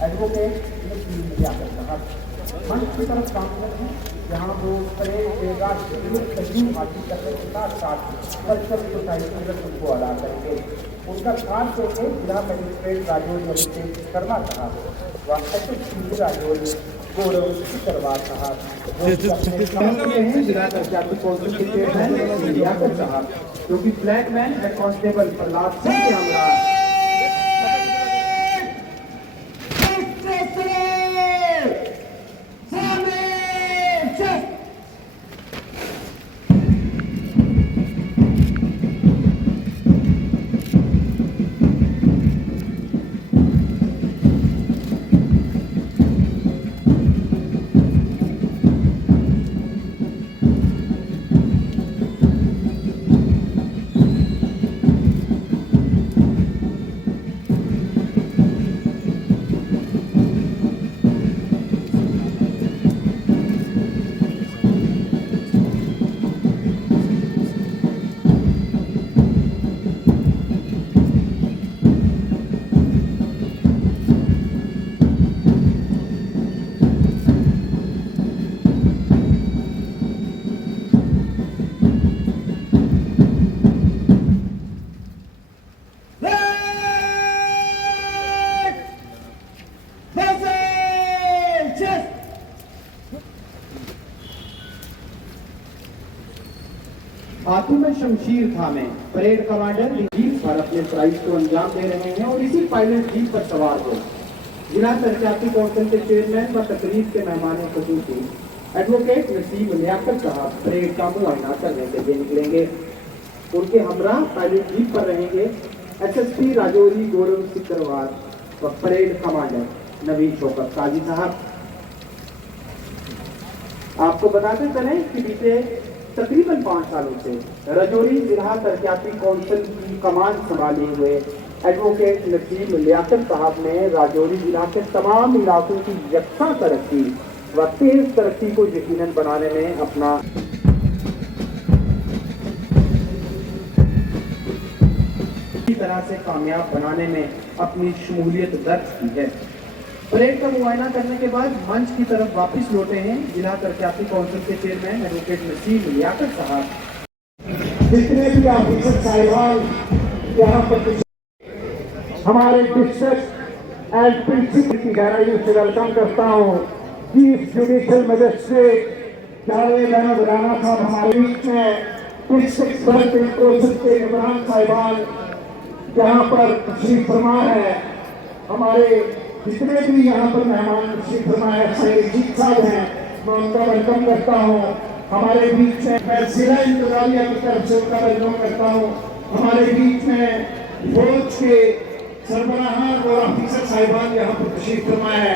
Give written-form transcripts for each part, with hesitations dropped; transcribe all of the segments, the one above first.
Advocate منچ کی طرف کام ہیں جہاں وہ پریڈ تجیم حاصل کرنے کے ساتھ ساتھ کلچر سوسائٹی میں ان کو ادا کریں گے. ان کا خاص طور پہ ضلع مجسٹریٹ راجوری ابھیشیک شرما صاحب و ایس ایس پی راجوری گورو سکروال صاحب ضلع ترقیاتی کونسل کے چیئرمین لیاقت صاحب جو کہ black man head constable Prahlad Singh کے ہمراہ ہاتھوں میں شمشیر تھامے پریڈ کمانڈر جیپ پر اپنے فرائض کو انجام دے رہے ہیں اور اسی پائلٹ جیپ پر سوار ہو ضلع ترقیاتی کونسل کے چیئرمین و تقریب کے مہمان خصوصی ایڈوکیٹ نسیم لیاقت صاحب پریڈ کا معائنہ کرنے کے لیے نکلیں گے. ان کے ہمراہ پائلٹ جیپ پر رہیں گے ایس ایس پی راجوری گورو سکروال و پریڈ کمانڈر نوید شوکت قاضی صاحب. آپ کو بتاتے چلیں کہ بیتے تقریباً 5 سالوں سے راجوری ضلع ترقیاتی کونسل کی کمان سنبھالے ہوئے ایڈوکیٹ نسیم لیاقت صاحب نے راجوری ضلع کے تمام علاقوں کی یکساں ترقی و تیز ترقی کو یقیناً بنانے میں اپنا طرح سے کامیاب بنانے میں اپنی شمولیت درج کی ہے. پریڈ کا معائنہ کرنے کے بعد منچ کی طرف واپس لوٹے ہیں ضلع ترقیاتی کونسل کے چیئرمین ایڈوکیٹ نسیم لیاقت صاحب. جتنے بھی آفیسر صاحبان یہاں پر ہمارے ڈسٹرکٹ اینڈ پرنسپل کی گہرائی سے ویلکم کرتا ہوں. Chief judicial magistrate Javed Ahmad Rana صاحب ہمارے بیچ میں ڈسٹرکٹ سرکل کونسل کے عمران صاحبان یہاں پر تشریف فرما ہے. ہمارے جتنے بھی یہاں پر مہمان تشریف فرما ہے جیت صاحب ہیں میں ان کا ویلکم کرتا ہوں. ہمارے بیچ میں ضلع انتظامیہ کی طرف سے ان کا ویلکم کرتا ہوں. ہمارے بیچ میں فوج کے سربراہان اور آفیسر صاحبان یہاں پر تشریف فرما ہے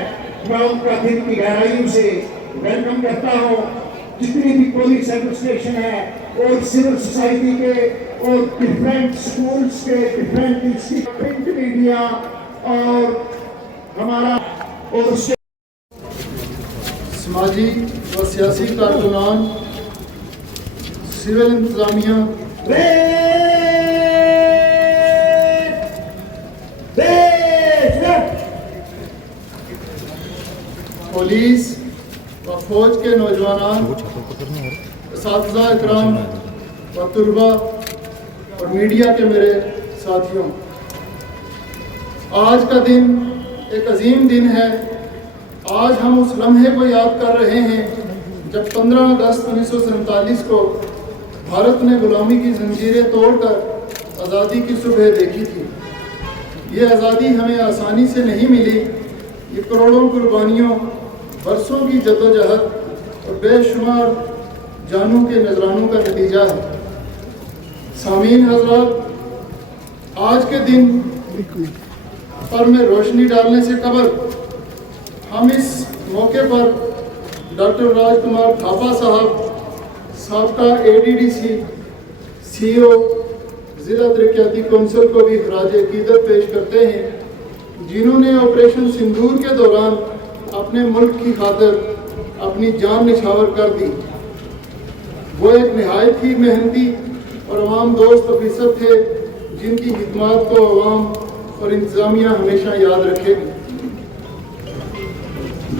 میں ان کا دل کی گہرائیوں سے ویلکم کرتا ہوں. جتنی بھی پولیس ایڈمنسٹریشن ہے اور سول سوسائٹی کے اور ڈفرینٹ سکولز کے ڈفرینٹ انسٹیٹیوٹ پرنٹ میڈیا اور ہمارا اور سماجی و سیاسی کارکنان سول انتظامیہ پولیس و فوج کے نوجوانان اساتذہ اکرام و طلباء اور میڈیا کے میرے ساتھیوں، آج کا دن ایک عظیم دن ہے. آج ہم اس لمحے کو یاد کر رہے ہیں جب 15 اگست 1947 کو بھارت نے غلامی کی زنجیریں توڑ کر آزادی کی صبح دیکھی تھی. یہ آزادی ہمیں آسانی سے نہیں ملی. یہ کروڑوں قربانیوں، برسوں کی جدوجہد اور بے شمار جانوں کے نذرانوں کا نتیجہ ہے. سامعین حضرات، آج کے دن پر میں روشنی ڈالنے سے قبل ہم اس موقع پر ڈاکٹر راج کمار تھاپا صاحب، سابقہ ADDC CO ضلع ترقیاتی کونسل کو بھی خراج عقیدت پیش کرتے ہیں، جنہوں نے آپریشن سندور کے دوران اپنے ملک کی خاطر اپنی جان نچھاور کر دی. وہ ایک نہایت ہی محنتی اور عوام دوست افسر تھے جن کی خدمات کو عوام اور انتظامیہ ہمیشہ یاد رکھے گی.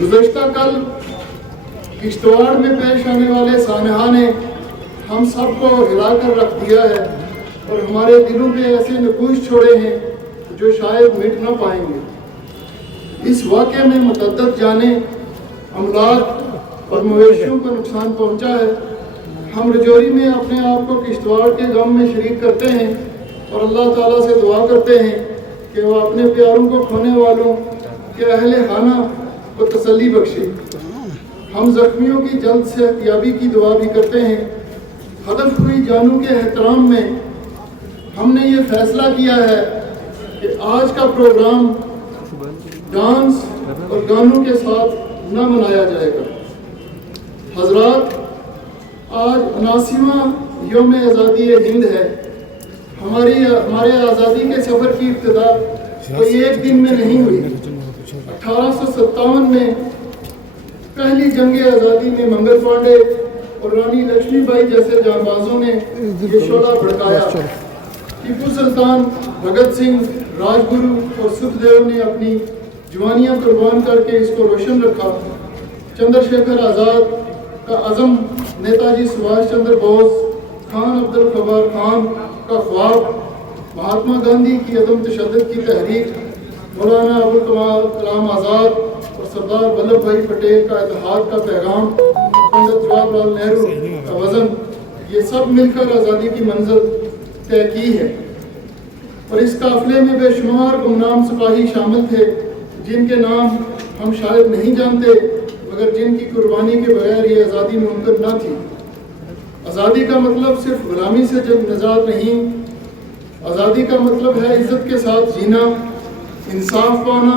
گزشتہ کل کشتواڑ میں پیش آنے والے سانحہ نے ہم سب کو ہلا کر رکھ دیا ہے اور ہمارے دلوں پہ ایسے نقوش چھوڑے ہیں جو شاید مٹ نہ پائیں گے۔ اس واقعے میں متعدد جانیں، املاک اور مویشیوں کو نقصان پہنچا ہے۔ ہم رجوری میں اپنے آپ کو کشتواڑ کے غم میں شریک کرتے ہیں اور اللہ تعالیٰ سے دعا کرتے ہیں کہ وہ اپنے پیاروں کو کھونے والوں کے اہل خانہ کو تسلی بخشے۔ ہم زخمیوں کی جلد صحت یابی کی دعا بھی کرتے ہیں۔ ہدف ہوئی جانوں کے احترام میں ہم نے یہ فیصلہ کیا ہے کہ آج کا پروگرام ڈانس اور گانوں کے ساتھ نہ منایا جائے گا۔ حضرات، آج 79واں یوم آزادی ہند ہے۔ ہمارے آزادی کے سفر کی ابتدا کوئی ایک دن میں نہیں ہوئی۔ 1857 میں پہلی جنگ آزادی میں منگل پانڈے اور رانی لکشمی بائی جیسے جانبازوں نے یہ شعلہ بھڑکایا۔ ٹیپو سلطان، بھگت سنگھ، راج گرو اور سکھ دیو نے اپنی جوانیاں قربان کر کے اس کو روشن رکھا۔ چندر شیکھر آزاد کا عزم، نیتا جی سبھاش چندر بوس، خان عبد القبار خان کا خواب، مہاتما گاندھی کی عدم تشدد کی تحریک، مولانا ابوالکلام آزاد اور سردار ولبھ بھائی پٹیل کا اتحاد کا پیغام، پنڈت جواہر لال نہرو کا وزن، یہ سب مل کر آزادی کی منزل طے کی ہے۔ اور اس قافلے میں بے شمار گمنام سپاہی شامل تھے جن کے نام ہم شاید نہیں جانتے، مگر جن کی قربانی کے بغیر یہ آزادی ممکن نہ تھی۔ آزادی کا مطلب صرف غلامی سے نجات نہیں، آزادی کا مطلب ہے عزت کے ساتھ جینا، انصاف پانا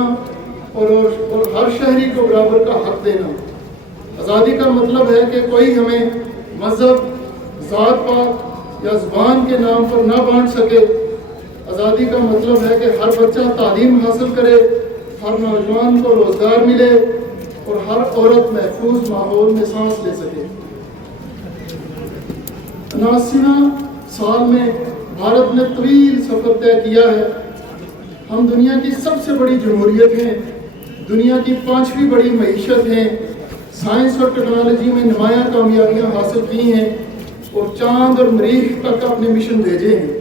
اور ہر شہری کو برابر کا حق دینا۔ آزادی کا مطلب ہے کہ کوئی ہمیں مذہب، ذات پات یا زبان کے نام پر نہ بانٹ سکے۔ آزادی کا مطلب ہے کہ ہر بچہ تعلیم حاصل کرے، ہر نوجوان کو روزگار ملے اور ہر عورت محفوظ ماحول میں سانس لے سکے۔ 79 سال میں بھارت نے طویل سفر طے کیا ہے۔ ہم دنیا کی سب سے بڑی جمہوریت ہیں، دنیا کی 5ویں بڑی معیشت ہیں، سائنس اور ٹیکنالوجی میں نمایاں کامیابیاں حاصل کی ہیں اور چاند اور مریخ تک اپنے مشن بھیجے ہیں۔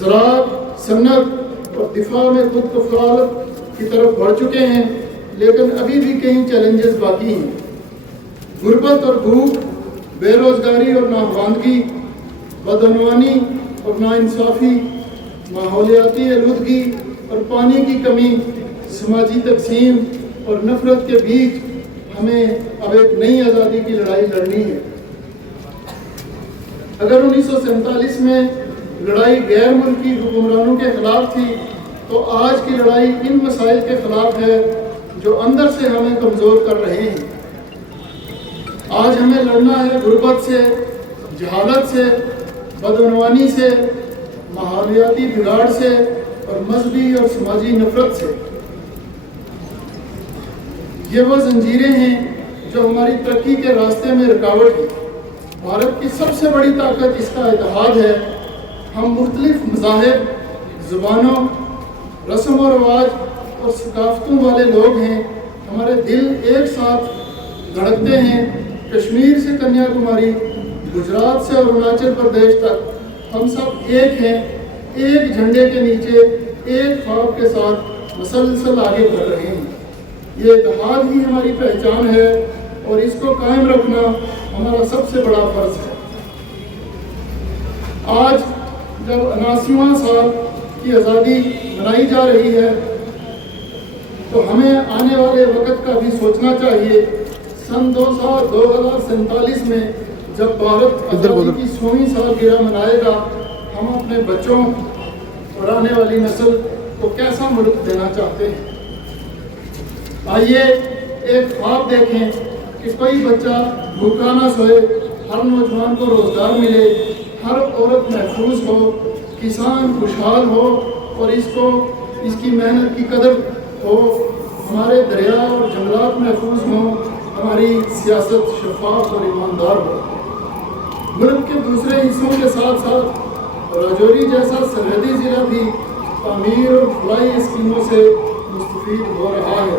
زراعت، صنعت اور دفاع میں خود کفالت کی طرف بڑھ چکے ہیں، لیکن ابھی بھی کئی چیلنجز باقی ہیں۔ غربت اور بھوک، بے روزگاری اور ناخواندگی، بدعنوانی اور ناانصافی، ماحولیاتی آلودگی اور پانی کی کمی، سماجی تقسیم اور نفرت کے بیچ ہمیں اب ایک نئی آزادی کی لڑائی لڑنی ہے۔ اگر 1947 میں لڑائی غیر ملکی حکمرانوں کے خلاف تھی، تو آج کی لڑائی ان مسائل کے خلاف ہے جو اندر سے ہمیں کمزور کر رہے ہیں۔ آج ہمیں لڑنا ہے غربت سے، جہالت سے، بدعنوانی سے، ماحولیاتی بگاڑ سے اور مذہبی اور سماجی نفرت سے۔ یہ وہ زنجیریں ہیں جو ہماری ترقی کے راستے میں رکاوٹ ہیں۔ بھارت کی سب سے بڑی طاقت اس کا اتحاد ہے۔ ہم مختلف مذاہب، زبانوں، رسم و رواج اور ثقافتوں والے لوگ ہیں۔ ہمارے دل ایک ساتھ دھڑکتے ہیں۔ کشمیر سے کنیا کماری، گجرات سے اروناچل پردیش تک ہم سب ایک ہیں، ایک جھنڈے کے نیچے، ایک خواب کے ساتھ مسلسل آگے بڑھ رہے ہیں۔ یہ اتحاد ہی ہماری پہچان ہے اور اس کو قائم رکھنا ہمارا سب سے بڑا فرض ہے۔ آج جب 79واں سال کی آزادی منائی جا رہی ہے تو ہمیں آنے والے وقت کا بھی سوچنا چاہیے۔ سن 2047 میں جب بھارت آزادی کی 100ویں سالگرہ منائے گا، ہم اپنے بچوں اور آنے والی نسل کو کیسا ملک دینا چاہتے ہیں۔ آئیے ایک خواب دیکھیں کہ کوئی بچہ بھوکا نہ سوئے، ہر نوجوان کو روزگار ملے، ہر عورت محفوظ ہو، کسان خوشحال ہو اور اس کی محنت کی قدر ہو، ہمارے دریا اور جنگلات محفوظ ہوں، ہماری سیاست شفاف اور ایماندار ہو۔ ملک کے دوسرے حصوں کے ساتھ ساتھ راجوری جیسا سرحدی ضلع بھی تعمیر اور فلائی اسکیموں سے مستفید ہو رہا ہے۔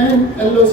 NLOC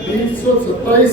2027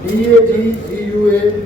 DAGGUA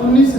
19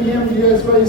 PMJSY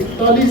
41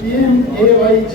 PMAYG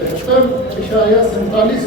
73.47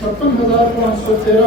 56,513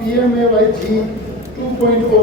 PMAYG 2.0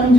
MG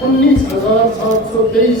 19,723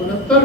69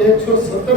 170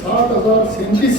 7,037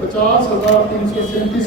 50,337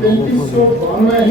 3592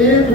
1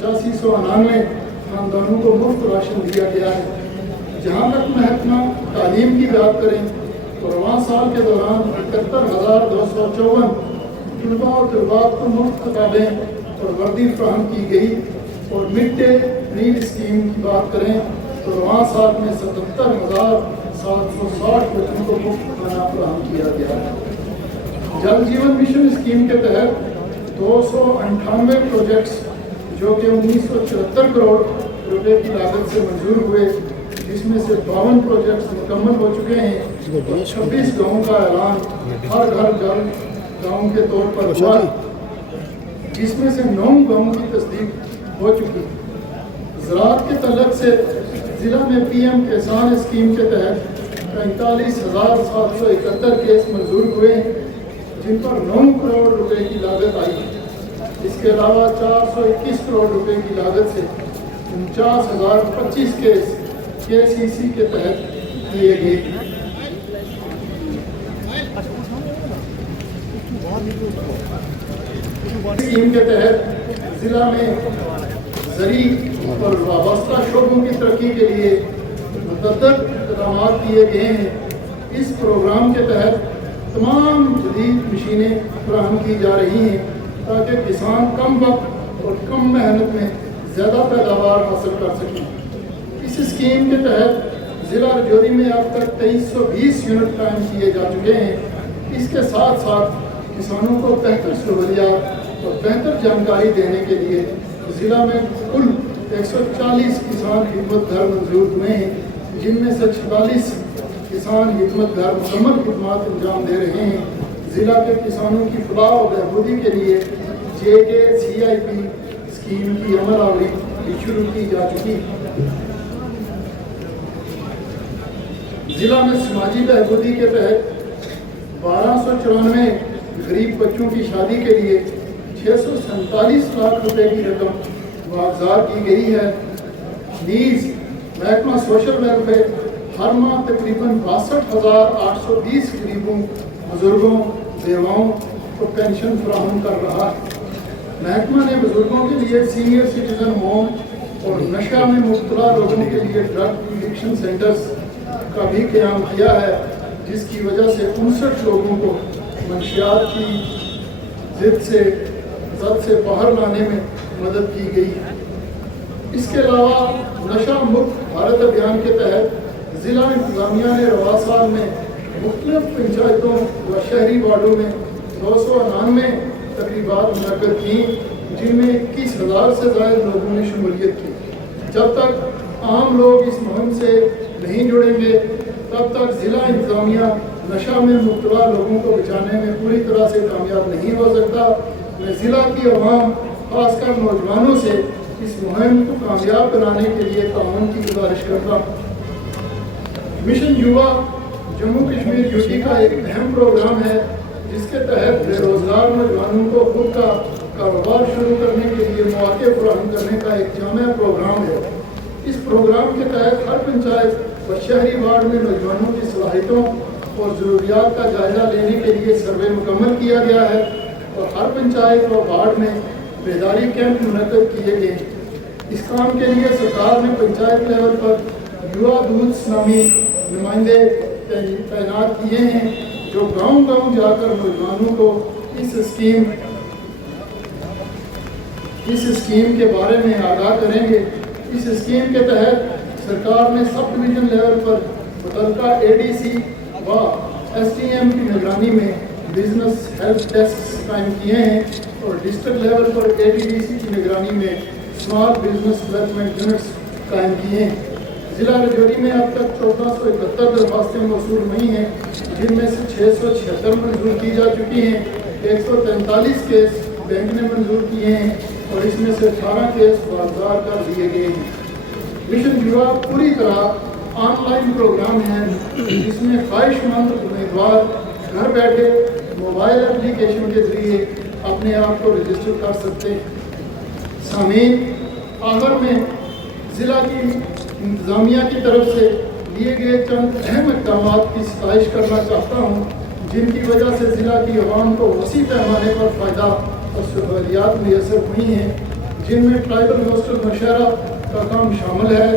8599 خاندانوں کو مفت راشن دیا گیا ہے۔ جہاں تک محکمہ تعلیم کی بات کریں تو رواں سال کے دوران 71,254 طلباء اور طلبات کو مفت کتابیں اور وردی فراہم کی گئی، اور مڈ ڈے میل اسکیم کی بات کریں تو رواں سال میں 77,760 بچوں کو مفت کھانا فراہم کیا گیا ہے۔ جل جیون مشن اسکیم کے تحت 298 پروجیکٹس جو کہ 1974 کروڑ روپے کی لاگت سے منظور ہوئے، جس میں سے 52 پروجیکٹس مکمل ہو چکے ہیں، اور 26 گاؤں کا اعلان ہر گھر جل گاؤں کے طور پر ہوا، جس میں سے 9 گاؤں کی تصدیق ہو چکی۔ زراعت کے تعلق سے ضلع میں پی ایم کسان اسکیم کے تحت 45,771 کیس منظور ہوئے ہیں، جن پر 9 کروڑ روپے کی لاگت آئی۔ اس کے علاوہ 421 کروڑ روپے کی لاگت سے 49,025 کیس KCC کے تحت کیے گئے۔ اسکیم کے تحت ضلع میں زرعی اور وابستہ شعبوں کی ترقی کے لیے متعدد اقدامات کیے گئے ہیں۔ اس پروگرام کے تحت تمام جدید مشینیں فراہم کی جا رہی ہیں تاکہ کسان کم وقت اور کم محنت میں زیادہ پیداوار حاصل کر سکیں۔ اس اسکیم کے تحت ضلع رجوری میں اب تک 2320 یونٹ قائم کیے جا چکے ہیں۔ اس کے ساتھ ساتھ کسانوں کو بہتر سہولیات اور بہتر جانکاری دینے کے لیے ضلع میں کل 140 کسان خدمت گھر منظور ہوئے ہیں، جن میں سے 46 کسان خدمت گھر مکمل خدمات انجام دے رہے ہیں۔ ضلع کے کسانوں کی فلاح و بہبودی کے لیے JKCIP اسکیم کی عمل آوری بھی شروع کی جا چکی۔ ضلع میں سماجی بہبودی کے تحت 1294 غریب بچوں کی شادی کے لیے 647 لاکھ روپے کی رقم واگزار کی گئی ہے۔ نیز محکمہ سوشل ویلفیئر ہر ماہ تقریباً 62,820 غریبوں، بزرگوں، بیواؤں کو پینشن فراہم کر رہا ہے۔ محکمہ نے بزرگوں کے لیے سینئر سٹیزن ہوم اور نشہ میں مبتلا لوگوں کے لیے ڈرگ ایڈکشن سینٹرز کا بھی قیام کیا ہے، جس کی وجہ سے 59 لوگوں کو منشیات کی زد سے باہر لانے میں مدد کی گئی۔ اس کے علاوہ نشہ مکت بھارت ابھیان کے تحت ضلع انتظامیہ نے رواں سال میں مختلف پنچایتوں و شہری وارڈوں میں 299 تقریبات منعقد کی، جن میں 21,000 سے زائد لوگوں نے شمولیت کی۔ جب تک عام لوگ اس مہم سے نہیں جڑیں گے، تب تک ضلع انتظامیہ نشہ میں مبتلا لوگوں کو بچانے میں پوری طرح سے کامیاب نہیں ہو سکتا۔ میں ضلع کی عوام، خاص کر نوجوانوں سے اس مہم کو کامیاب بنانے کے لیے تعاون کی گزارش کرتا ہوں۔ مشن یووا جموں کشمیر یوٹی کا ایک اہم پروگرام ہے، جس کے تحت بے روزگار نوجوانوں کو خود کا کاروبار شروع کرنے کے لیے مواقع فراہم کرنے کا ایک جامع پروگرام ہے۔ اس پروگرام کے تحت ہر پنچایت اور شہری وارڈ میں نوجوانوں کی صلاحیتوں اور ضروریات کا جائزہ لینے کے لیے سروے مکمل کیا گیا ہے، اور ہر پنچایت و وارڈ میں بیداری کیمپ منعقد کیے گئے ہیں۔ اس کام کے لیے سرکار نے پنچایت لیول پر یووا دودھ نامی نمائندے تعینات کیے ہیں، جو گاؤں گاؤں جا کر نوجوانوں کو اس اسکیم کے بارے میں آگاہ کریں گے۔ اس اسکیم کے تحت سرکار نے سب ڈویژن لیول پر متعلقہ ADC و SDM کی نگرانی میں بزنس ہیلپ ڈیسک قائم کیے ہیں، اور ڈسٹرکٹ لیول پر ADDC کی نگرانی میں اسمال بزنس ڈیولپمنٹ یونٹس قائم کیے ہیں۔ ضلع رجوری میں اب تک 1471 درخواستیں موصول ہوئی ہیں، جن میں سے 676 منظور کی جا چکی ہیں، 143 کیس بینک نے منظور کیے ہیں، اور اس میں سے 18 کیس واگزار کر دیے گئے ہیں۔ مشن یووا پوری طرح آن لائن پروگرام ہے، جس میں خواہش مند امیدوار گھر بیٹھے موبائل اپلیکیشن کے ذریعے اپنے آپ کو رجسٹر کر سکتے ہیں۔ سامعین، آخر میں ضلع کی انتظامیہ کی طرف سے لیے گئے چند اہم اقدامات کی ستائش کرنا چاہتا ہوں، جن کی وجہ سے ضلع کی عوام کو وسیع پیمانے پر فائدہ اور سہولیات میسر ہوئی ہیں، جن میں ٹرائبل ہاسٹل نوشہرہ کا کام شامل ہے۔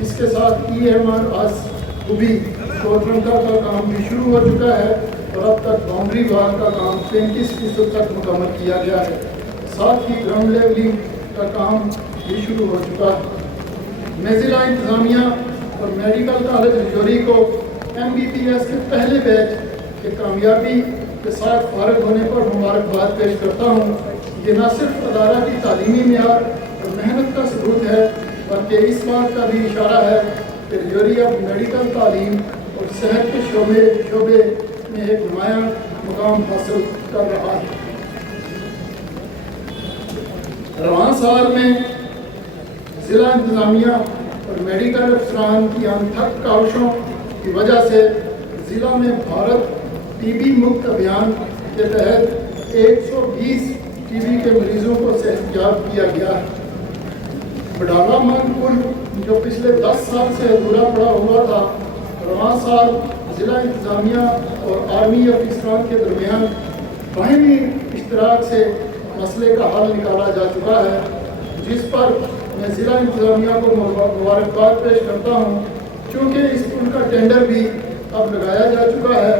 اس کے ساتھ EMR آسکوبی چوترنگا کا کام بھی شروع ہو چکا ہے اور اب تک باؤنڈری وال کا کام 35% تک مکمل کیا گیا ہے۔ ساتھ ہی گراؤنڈ لیولنگ کا کام بھی شروع ہو چکا ہے۔ میں ضلع انتظامیہ اور میڈیکل کالج رجوری کو MBBS کے پہلے بیچ کے کامیابی کے ساتھ فارغ ہونے پر مبارکباد پیش کرتا ہوں۔ یہ نہ صرف ادارہ کی تعلیمی معیار اور محنت کا ثبوت ہے بلکہ اس بات کا بھی اشارہ ہے کہ رجوری اب میڈیکل تعلیم اور صحت کے شعبے میں ایک نمایاں مقام حاصل کر رہا ہے۔ رواں سال میں ضلع انتظامیہ اور میڈیکل افسران کی انتھک کاوشوں کی وجہ سے ضلع میں بھارت TB مکت ابھیان کے تحت 120 TB کے مریضوں کو صحت یاب کیا گیا ہے۔ بڈالہ مانگ پل جو پچھلے 10 سال سے ادھورا پڑا ہوا تھا، رواں سال ضلع انتظامیہ اور آرمی افسران کے درمیان باہمی اشتراک سے مسئلے کا حل نکالا جا چکا ہے، جس پر میں ضلع انتظامیہ کو مبارکباد پیش کرتا ہوں۔ چونکہ اس پل کا ٹینڈر بھی اب لگایا جا چکا ہے،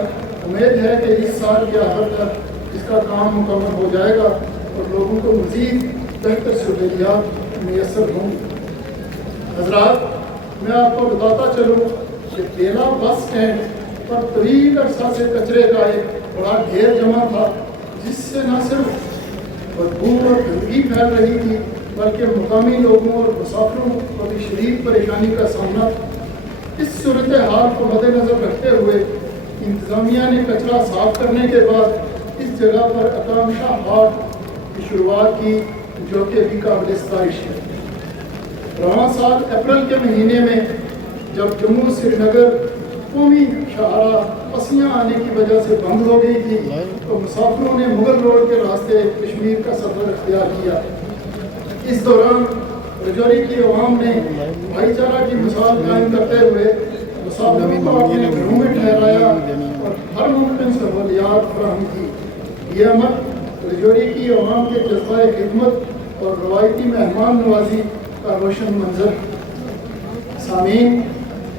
امید ہے کہ اس سال کے آخر تک اس کا کام مکمل ہو جائے گا اور لوگوں کو مزید بہتر سہولیات میسر ہوں گی۔ حضرات، میں آپ کو بتاتا چلوں کہ بیلا بس اسٹینڈ پر طویل عرصہ سے کچرے کا ایک بڑا ڈھیر جمع تھا، جس سے نہ صرف بدبو اور گندگی پھیل رہی تھی بلکہ مقامی لوگوں اور مسافروں کو بھی شدید پریشانی کا سامنا تھا۔ اس صورتحال کو مد نظر رکھتے ہوئے انتظامیہ نے کچرا صاف کرنے کے بعد اس جگہ پر آکانکشا ہاٹ کی شروعات کی، جو کہ بھی قابل ستائش ہے۔ رواں سال اپریل کے مہینے میں جب جموں سری نگر قومی شاہراہ پسیاں آنے کی وجہ سے بند ہو گئی تھی تو مسافروں نے مغل روڈ کے راستے کشمیر کا سفر اختیار کیا۔ اس دوران رجوری کی عوام نے بھائی چارہ کی مثال قائم کرتے ہوئے مسافروں کو اپنے گھروں میں ٹھہرایا اور ہر ممکن سہولیات فراہم کی۔ یہ عمل رجوری کی عوام کے جذبہ خدمت اور روایتی مہمان نوازی کا روشن منظر ہے۔ سامعین،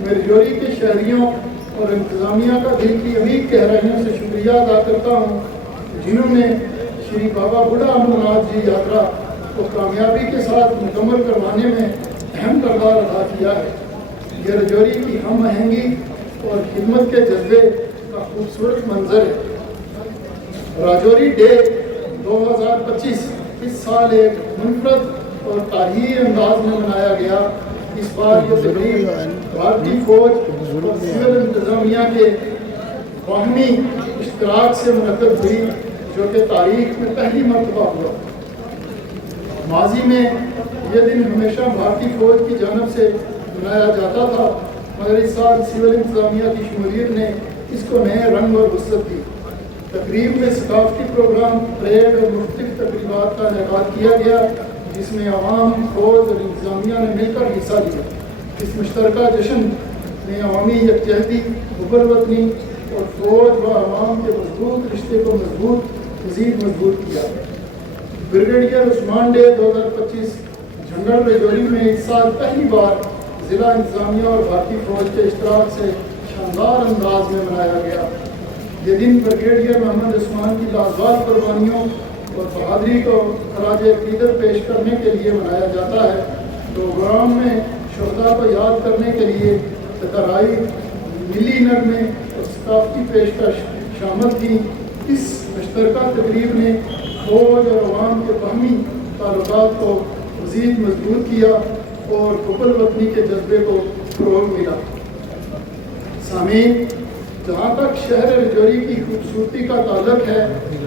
میں رجوری کے شہریوں اور انتظامیہ کا دل کی عمیق گہرائیوں سے شکریہ ادا کرتا ہوں، جنہوں نے شری بابا بڈھا امرناتھ جی یاترا کو کامیابی کے ساتھ مکمل کروانے میں اہم کردار ادا کیا ہے۔ یہ رجوری کی ہم آہنگی اور خدمت کے جذبے کا خوبصورت منظر ہے۔ راجوری ڈے 2025 اس سال ایک منفرد اور تاریخی انداز میں منایا گیا۔ اس بار یہ تقریب بھارتی فوج اور سول انتظامیہ کے باہمی اشتراک سے منعقد ہوئی، جو کہ تاریخ میں پہلی مرتبہ ہوا۔ ماضی میں یہ دن ہمیشہ بھارتی فوج کی جانب سے منایا جاتا تھا، مگر اس سال سول انتظامیہ کی شمولیت نے اس کو نئے رنگ اور وسعت دی۔ تقریب میں ثقافتی پروگرام، پریڈ اور مختلف تقریبات کا انعقاد کیا گیا، جس میں عوام، فوج اور انتظامیہ نے مل کر حصہ لیا۔ اس مشترکہ جشن نے عوامی یکجہتی، حب وطنی اور فوج و عوام کے مضبوط رشتے کو مزید مضبوط کیا۔ بریگیڈیئر عثمان ڈے 2025 جھنڈر رجوری میں اس سال پہلی بار ضلع انتظامیہ اور بھارتی فوج کے اشتراک سے شاندار انداز میں منایا گیا۔ یہ دن بریگیڈیئر محمد عثمان کی لازوال قربانیوں اور بہادری کو خراج عقیدت پیش کرنے کے لیے منایا جاتا ہے۔ پروگرام میں شہداء کو یاد کرنے کے لیے تقاریب، ملی نغمے اور ثقافتی پیشکش شامل تھیں۔ اس مشترکہ تقریب نے فوج اور عوام کے باہمی تعلقات کو مزید مضبوط کیا اور حب الوطنی کے جذبے کو فروغ ملا۔ سامعین، جہاں تک شہر رجوری کی خوبصورتی کا تعلق ہے،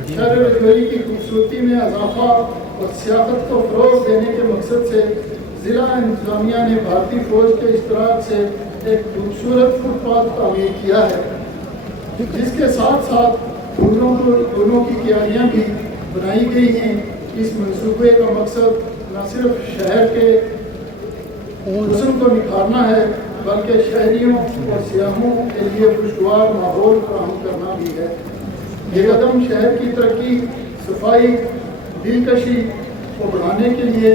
شہر رجوری کی خوبصورتی میں اضافہ اور سیاحت کو فروغ دینے کے مقصد سے ضلع انتظامیہ نے بھارتی فوج کے اشتراک سے ایک خوبصورت فٹ پاتھ تعمیر کیا ہے، جس کے ساتھ ساتھ پھولوں کی کیاریاں بھی بنائی گئی ہیں۔ اس منصوبے کا مقصد نہ صرف شہر کے حسن کو نکھارنا ہے بلکہ شہریوں اور سیاحوں کے لیے خوشگوار ماحول فراہم کرنا بھی ہے۔ یہ قدم شہر کی ترقی، صفائی، دلکشی کو بڑھانے کے لیے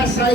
SI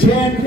JNK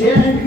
JNK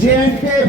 JNK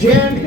JNK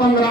15